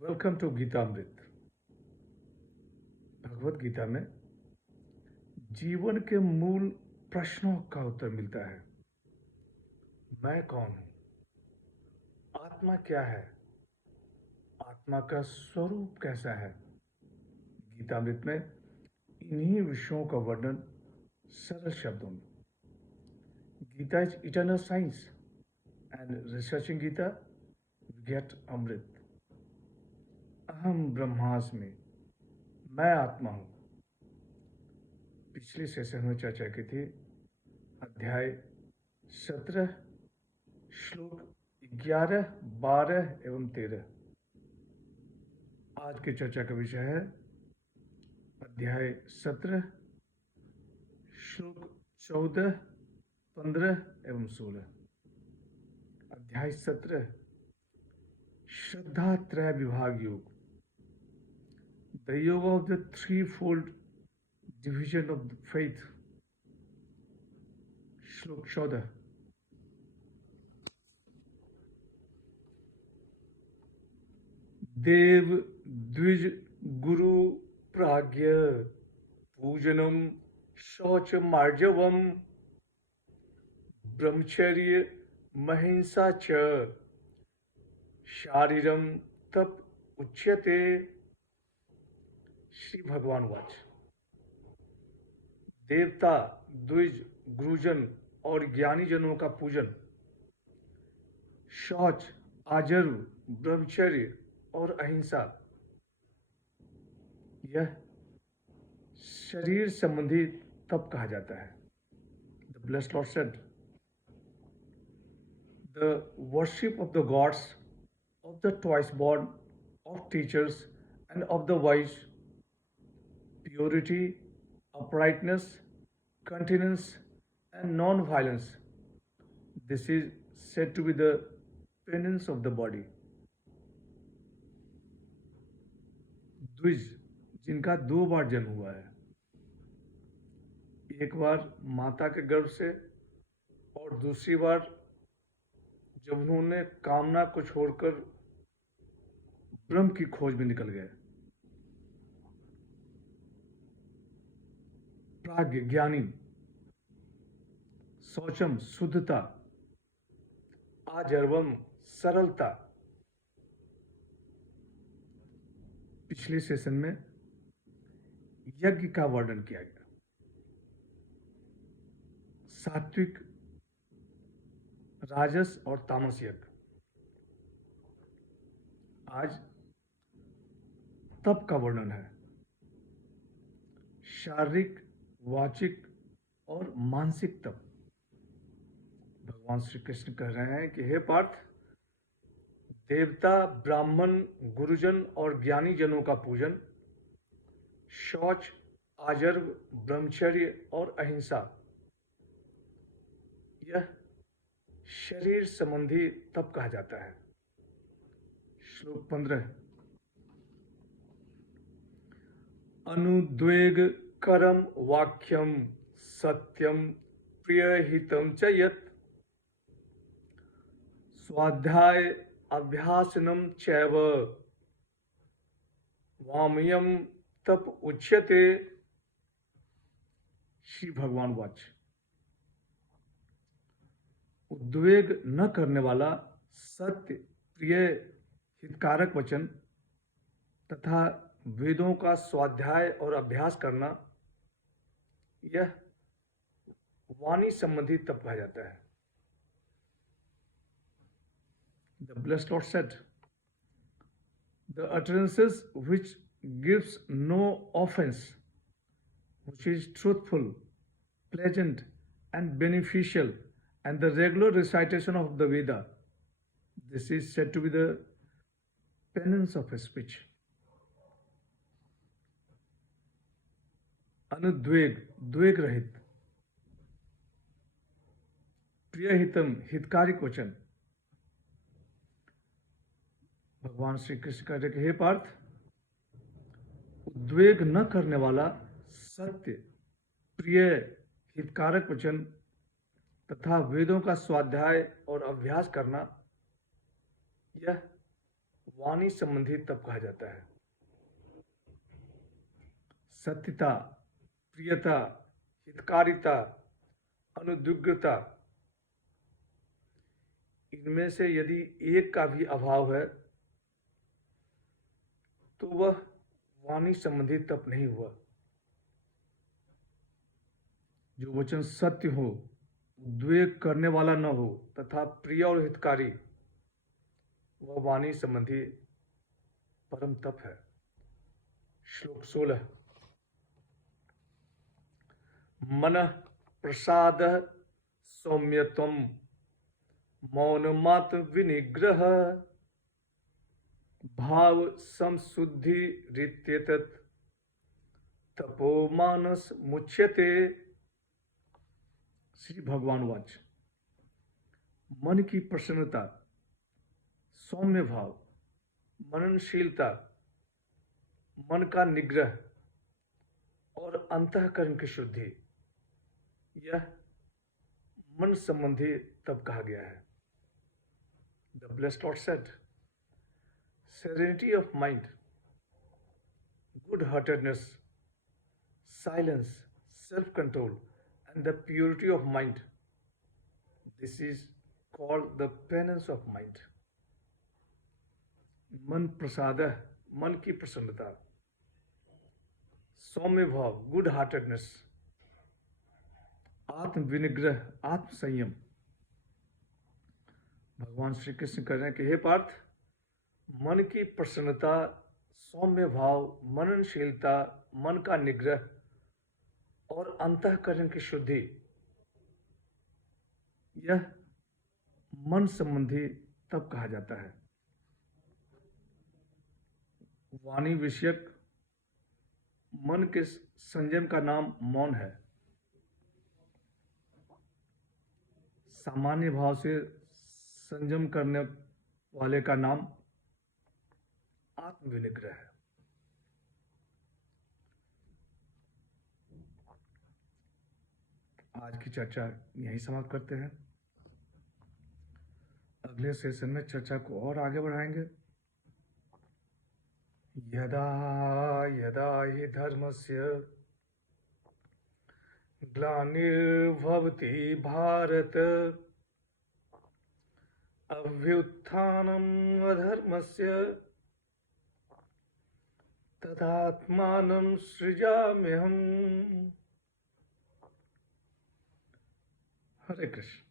Welcome to Geetamrit. Bhagavad Gita में जीवन के मूल प्रश्नों का उत्तर मिलता है। मैं कौन हूं? आत्मा क्या है? आत्मा का स्वरूप कैसा है? गीतामृत में इन्हीं विषयों का वर्णन सरल शब्दों में। Gita is eternal science and researching Gita we get amrit. अहम ब्रह्मास्मि, मैं आत्मा हूं। पिछले सेशन में चर्चा की थी अध्याय 17 श्लोक 11, 12 एवं 13। आज की चर्चा का विषय है अध्याय 17 श्लोक 14, 15 एवं 16। अध्याय 17 श्रद्धा त्रय विभाग योग, द योग of the three fold division of the faith. श्लोक 14 देव द्विज गुरु प्राज्ञ पूजनम शौच मार्जवम ब्रह्मचर्य महिंसा च शारीरम तप उच्यते। श्री भगवान वाच। देवता द्विज गुरुजन और ज्ञानी जनों का पूजन, शौच आजर्व ब्रह्मचर्य और अहिंसा, यह शरीर संबंधी तप कहा जाता है। The blessed Lord said, the worship of the gods, of the twice born, of teachers, and of the wise, purity, uprightness, continence, and non violence. This is said to be the penance of the body. द्विज, जिनका दो बार जन्म हुआ है, एक बार माता के गर्भ से और दूसरी बार जब उन्होंने कामना को छोड़कर ब्रह्म की खोज में निकल गए। प्राज्ञ ज्ञानी, शौचम शुद्धता, आजर्वम सरलता। पिछले सेशन में यज्ञ का वर्णन किया गया, सात्विक, राजस और तामस यज्ञ। आज तप का वर्णन है, शारीरिक, वाचिक और मानसिक तप। भगवान श्री कृष्ण कह रहे हैं कि हे पार्थ, देवता ब्राह्मण गुरुजन और ज्ञानी जनों का पूजन, शौच आजर्व ब्रह्मचर्य और अहिंसा, यह शरीर संबंधी तप कहा जाता है। श्लोक 15 अनुद्वेग करम वाक्यम सत्यम प्रियहितम च यत् स्वाध्याय अभ्यासनम चैव वामयम तप उच्यते। श्री भगवान वाच। उद्वेग न करने वाला, सत्य, प्रिय, हितकारक वचन तथा वेदों का स्वाध्याय और अभ्यास करना, यह वाणी संबंधी तप कहा जाता है। The blessed Lord said, the utterances which gives no offense, which is truthful, pleasant, and beneficial, and the regular recitation of the Veda, this is said to be the penance of a speech. अनुद्वेग, द्वेग रहित, प्रियहितम, हितकारिक वचन। भगवान श्री कृष्ण कहते कि हे पार्थ, उद्वेग न करने वाला, सत्य, प्रिय, हितकारक वचन तथा वेदों का स्वाध्याय और अभ्यास करना, यह वाणी संबंधी तप कहा जाता है। सत्यता, प्रियता, हितकारिता, अनुद्विग्नता, इनमें से यदि एक का भी अभाव है तो वह वाणी संबंधी तप नहीं हुआ। जो वचन सत्य हो, उद्वेग करने वाला न हो तथा प्रिय और हितकारी, वह वाणी संबंधी परम तप है। श्लोक 16। मनः प्रसाद सौम्यत्वम मौनमात विनिग्रह भाव संशुद्धि रित्येतत् तपो मानस मुच्यते। श्री भगवान वाच। मन की प्रसन्नता, सौम्य भाव, मननशीलता, मन का निग्रह और अंतःकरण की शुद्धि, यह मन संबंधी तप कहा गया है। The blessed Lord said, serenity of mind, good-heartedness, silence, self-control, and the purity of mind. This is called the penance of mind. मन प्रसाद, मन की प्रसन्नता, सौम्य भाव, गुड हार्टेडनेस, आत्म विनिग्रह, आत्म संयम। भगवान श्री कृष्ण कह रहे हैं कि हे पार्थ, मन की प्रसन्नता, सौम्य भाव, मननशीलता, मन का निग्रह और अंतःकरण की शुद्धि, यह मन संबंधी तप कहा जाता है। वाणी विषयक मन के संयम का नाम मौन है। सामान्य भाव से संयम करने वाले का नाम आत्म विनिग्रह है। आज की चर्चा यहीं समाप्त करते हैं। अगले सेशन में चर्चा को और आगे बढ़ाएंगे। यदा यदा हि धर्मस्य ग्लानिर्भवति भारत अभ्युत्थानम् अधर्मस्य तदात्मानं सृजाम्यहम्। हरे कृष्ण।